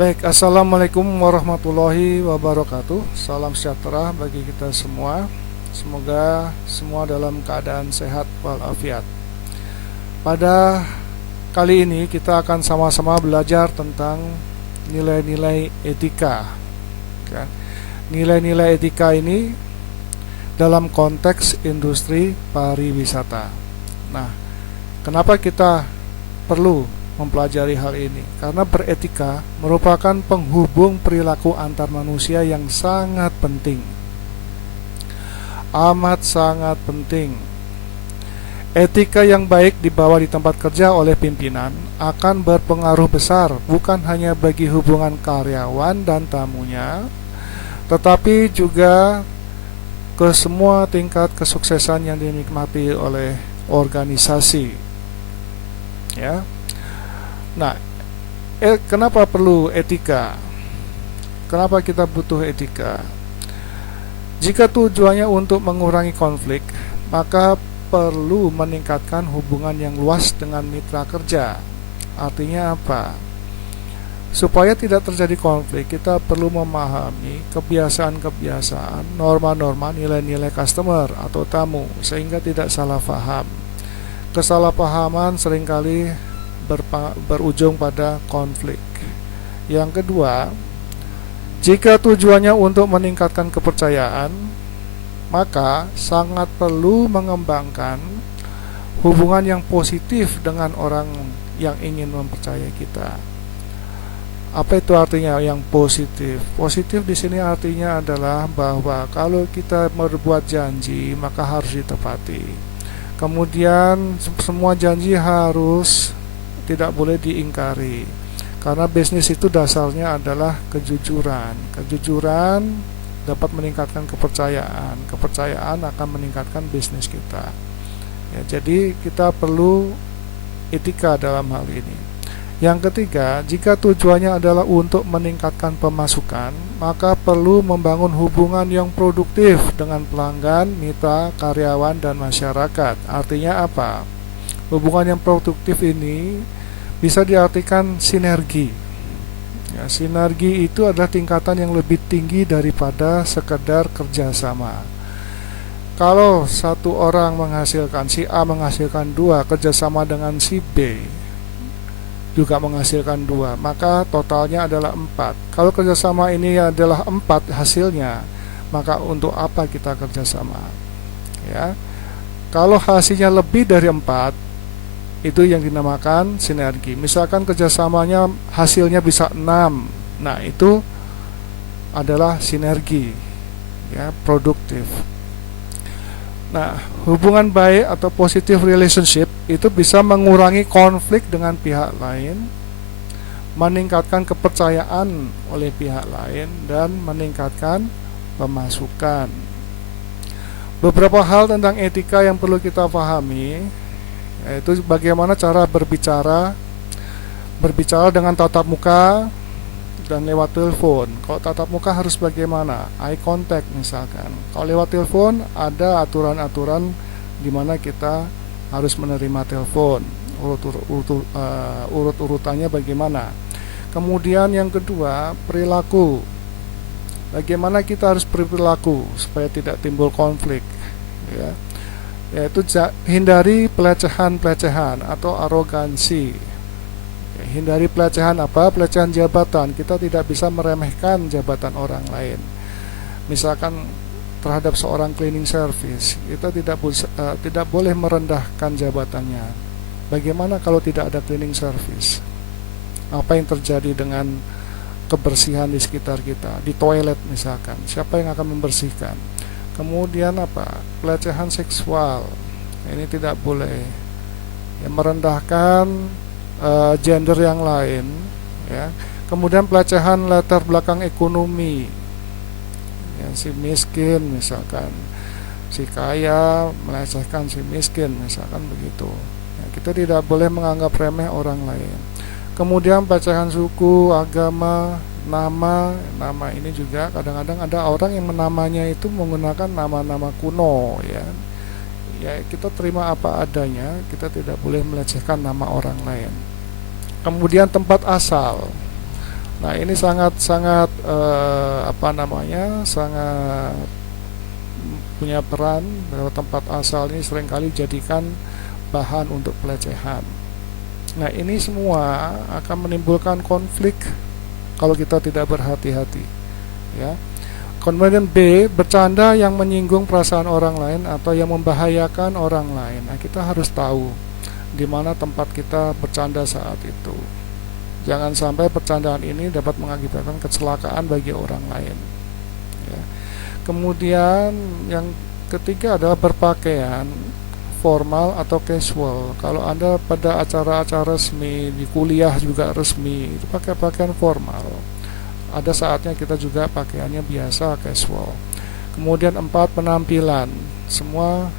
Baik, assalamualaikum warahmatullahi wabarakatuh. Salam sejahtera bagi kita semua. Semoga semua dalam keadaan sehat walafiat. Pada kali ini kita akan sama-sama belajar tentang nilai-nilai etika. Nilai-nilai etika ini dalam konteks industri pariwisata. Nah, kenapa kita perlu mempelajari hal ini? Karena beretika merupakan penghubung perilaku antar manusia yang sangat penting, amat sangat penting. Etika yang baik dibawa di tempat kerja oleh pimpinan akan berpengaruh besar bukan hanya bagi hubungan karyawan dan tamunya, tetapi juga ke semua tingkat kesuksesan yang dinikmati oleh organisasi. Ya. Nah, kenapa perlu etika? Kenapa kita butuh etika? Jika tujuannya untuk mengurangi konflik, maka perlu meningkatkan hubungan yang luas dengan mitra kerja. Artinya apa? Supaya tidak terjadi konflik, kita perlu memahami kebiasaan-kebiasaan, norma-norma, nilai-nilai customer atau tamu, sehingga tidak salah paham. Kesalahpahaman seringkali berujung pada konflik. Yang kedua, jika tujuannya untuk meningkatkan kepercayaan, maka sangat perlu mengembangkan hubungan yang positif dengan orang yang ingin mempercayai kita. Apa itu artinya yang positif? Positif di sini artinya adalah bahwa kalau kita berbuat janji, maka harus ditepati. Kemudian semua janji harus tidak boleh diingkari. Karena bisnis itu dasarnya adalah kejujuran. Kejujuran dapat meningkatkan kepercayaan. Kepercayaan akan meningkatkan bisnis kita. Ya, jadi kita perlu etika dalam hal ini. Yang ketiga, jika tujuannya adalah untuk meningkatkan pemasukan, maka perlu membangun hubungan yang produktif dengan pelanggan, mitra, karyawan, dan masyarakat. Artinya apa? Hubungan yang produktif ini bisa diartikan sinergi. Ya, sinergi itu adalah tingkatan yang lebih tinggi daripada sekedar kerjasama. Kalau satu orang menghasilkan, si A menghasilkan 2, kerjasama dengan si B juga menghasilkan 2, maka totalnya adalah 4. Kalau kerjasama ini adalah 4 hasilnya, maka untuk apa kita kerjasama? Ya, kalau hasilnya lebih dari 4, itu yang dinamakan sinergi. Misalkan kerjasamanya hasilnya bisa 6, nah itu adalah sinergi, ya, produktif. Nah, hubungan baik atau positive relationship itu bisa mengurangi konflik dengan pihak lain, meningkatkan kepercayaan oleh pihak lain, dan meningkatkan pemasukan. Beberapa hal tentang etika yang perlu kita pahami, yaitu bagaimana cara berbicara dengan tatap muka dan lewat telepon. Kalau tatap muka harus bagaimana? Eye contact misalkan. Kalau lewat telepon ada aturan-aturan di mana kita harus menerima telepon. Urut-urutannya bagaimana? Kemudian yang kedua, perilaku. Bagaimana kita harus berperilaku supaya tidak timbul konflik, ya. Yaitu hindari pelecehan-pelecehan atau arogansi. Hindari pelecehan apa? Pelecehan jabatan. Kita tidak bisa meremehkan jabatan orang lain. Misalkan terhadap seorang cleaning service, kita tidak boleh merendahkan jabatannya. Bagaimana kalau tidak ada cleaning service? Apa yang terjadi dengan kebersihan di sekitar kita? Di toilet misalkan, siapa yang akan membersihkan? Kemudian apa? Pelecehan seksual. Ini tidak boleh. Ya, merendahkan gender yang lain, ya. Kemudian pelecehan latar belakang ekonomi, ya, si miskin misalkan, si kaya melecehkan si miskin misalkan begitu, ya, kita tidak boleh menganggap remeh orang lain. Kemudian pelecehan suku, agama, nama ini juga kadang-kadang ada orang yang menamanya itu menggunakan nama-nama kuno, ya. Ya, kita terima apa adanya, kita tidak boleh melecehkan nama orang lain. Kemudian tempat asal. Nah, ini sangat-sangat sangat punya peran bahwa tempat asal ini seringkali jadikan bahan untuk pelecehan. Nah, ini semua akan menimbulkan konflik kalau kita tidak berhati-hati, ya. Kemudian B, bercanda yang menyinggung perasaan orang lain atau yang membahayakan orang lain. Nah, kita harus tahu di mana tempat kita bercanda saat itu. Jangan sampai percandaan ini dapat mengakibatkan kecelakaan bagi orang lain, ya. Kemudian yang ketiga adalah berpakaian formal atau casual. Kalau Anda pada acara-acara resmi, di kuliah juga resmi, itu pakai pakaian formal. Ada saatnya kita juga pakaiannya biasa, casual. Kemudian 4, penampilan. Semua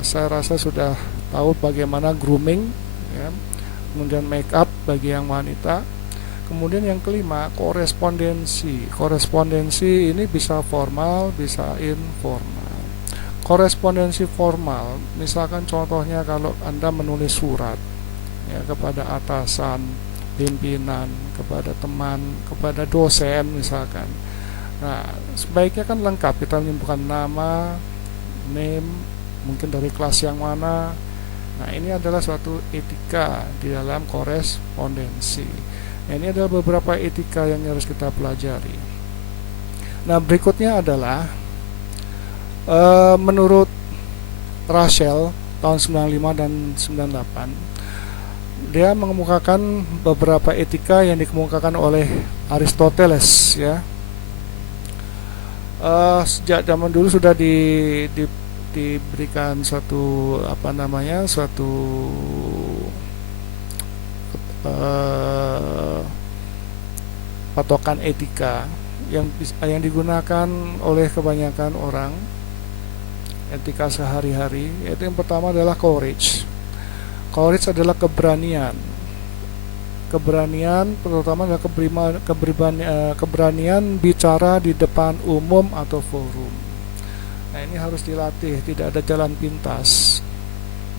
saya rasa sudah tahu bagaimana grooming, ya. Kemudian make up bagi yang wanita. Kemudian yang kelima, korespondensi. Korespondensi ini bisa formal, bisa informal. Korespondensi formal, misalkan contohnya kalau Anda menulis surat, ya, kepada atasan, pimpinan, kepada teman, kepada dosen misalkan. Nah, sebaiknya kan lengkap, kita menyebutkan nama, name, mungkin dari kelas yang mana. Nah, ini adalah suatu etika di dalam korespondensi. Nah, ini adalah beberapa etika yang harus kita pelajari. Nah, berikutnya adalah menurut Russell tahun 95 dan 98, dia mengemukakan beberapa etika yang dikemukakan oleh Aristoteles, ya. Sejak zaman dulu sudah diberikan suatu suatu patokan etika yang digunakan oleh kebanyakan orang, etika sehari-hari. Yaitu yang pertama adalah courage. Courage adalah keberanian. Keberanian terutama adalah keberanian bicara di depan umum atau forum. Nah, ini harus dilatih, tidak ada jalan pintas,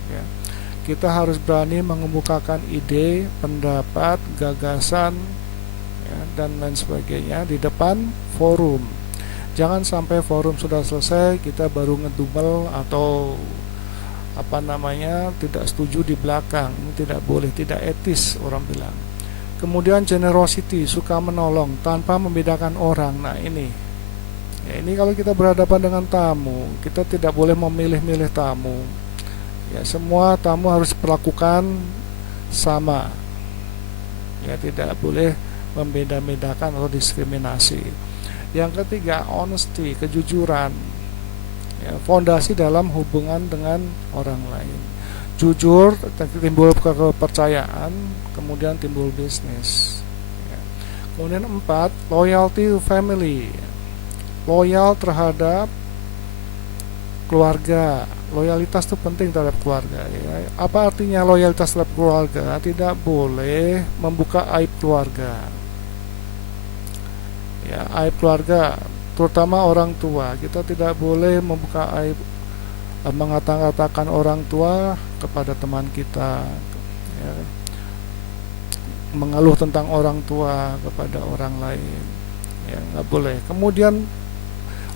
ya. Kita harus berani mengemukakan ide, pendapat, gagasan, ya, dan lain sebagainya di depan forum. Jangan sampai forum sudah selesai kita baru ngedumel atau tidak setuju di belakang. Ini tidak boleh, tidak etis orang bilang. Kemudian generosity, suka menolong tanpa membedakan orang. Nah, ini kalau kita berhadapan dengan tamu, kita tidak boleh memilih-milih tamu, ya. Semua tamu harus diperlakukan sama, ya, tidak boleh membeda-bedakan atau diskriminasi. Yang ketiga, honesty, kejujuran, ya, fondasi dalam hubungan dengan orang lain. Jujur, timbul kepercayaan, kemudian timbul bisnis, ya. Kemudian 4, loyalty to family, loyal terhadap keluarga. Loyalitas itu penting terhadap keluarga, ya. Apa artinya loyalitas terhadap keluarga? Tidak boleh membuka aib keluarga, ya, aib keluarga, terutama orang tua. Kita tidak boleh membuka aib, mengata-ngatakan orang tua kepada teman kita, ya, mengeluh tentang orang tua kepada orang lain, ya, nggak boleh. Kemudian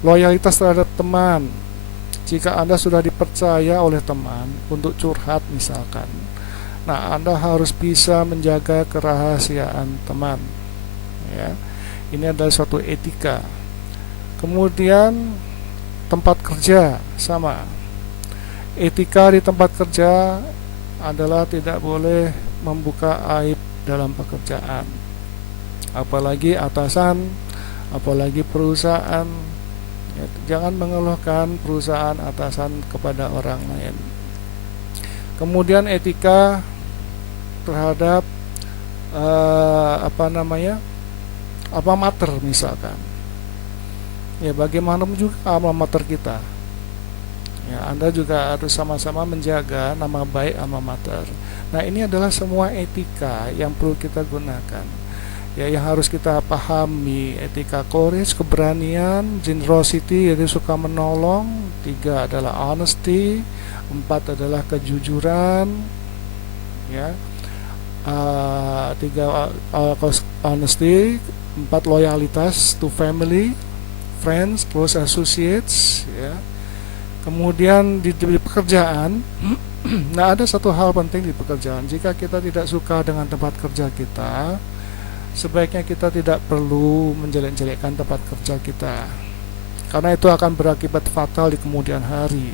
loyalitas terhadap teman. Jika Anda sudah dipercaya oleh teman untuk curhat misalkan, nah, Anda harus bisa menjaga kerahasiaan teman, ya. Ini adalah suatu etika. Kemudian tempat kerja sama. Etika di tempat kerja adalah tidak boleh membuka aib dalam pekerjaan. Apalagi atasan, apalagi perusahaan, ya, jangan mengeluhkan perusahaan atasan kepada orang lain. Kemudian etika terhadap alma mater misalkan, ya, bagaimanapun juga alma mater kita, ya, Anda juga harus sama-sama menjaga nama baik alma mater. Nah, ini adalah semua etika yang perlu kita gunakan, ya, yang harus kita pahami. Etika courage, keberanian, generosity, yaitu suka menolong. 3 adalah honesty. 4 adalah kejujuran, ya. honesty, 4 loyalitas to family, friends, close associates, ya. Kemudian di pekerjaan, nah ada satu hal penting di pekerjaan. Jika kita tidak suka dengan tempat kerja kita, sebaiknya kita tidak perlu menjelek-jelekkan tempat kerja kita, karena itu akan berakibat fatal di kemudian hari.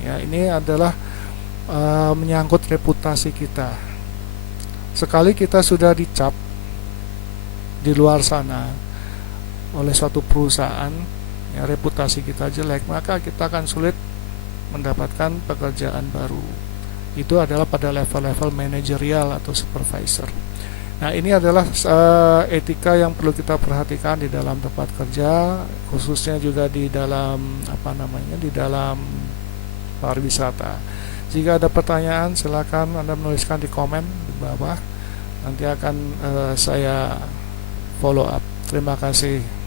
Ya, ini adalah menyangkut reputasi kita. Sekali kita sudah dicap di luar sana oleh suatu perusahaan, ya, reputasi kita jelek, maka kita akan sulit mendapatkan pekerjaan baru. Itu adalah pada level-level manajerial atau supervisor. Nah, ini adalah etika yang perlu kita perhatikan di dalam tempat kerja, khususnya juga di dalam di dalam pariwisata. Jika ada pertanyaan, silakan Anda menuliskan di komen di bawah. Nanti akan saya follow up. Terima kasih.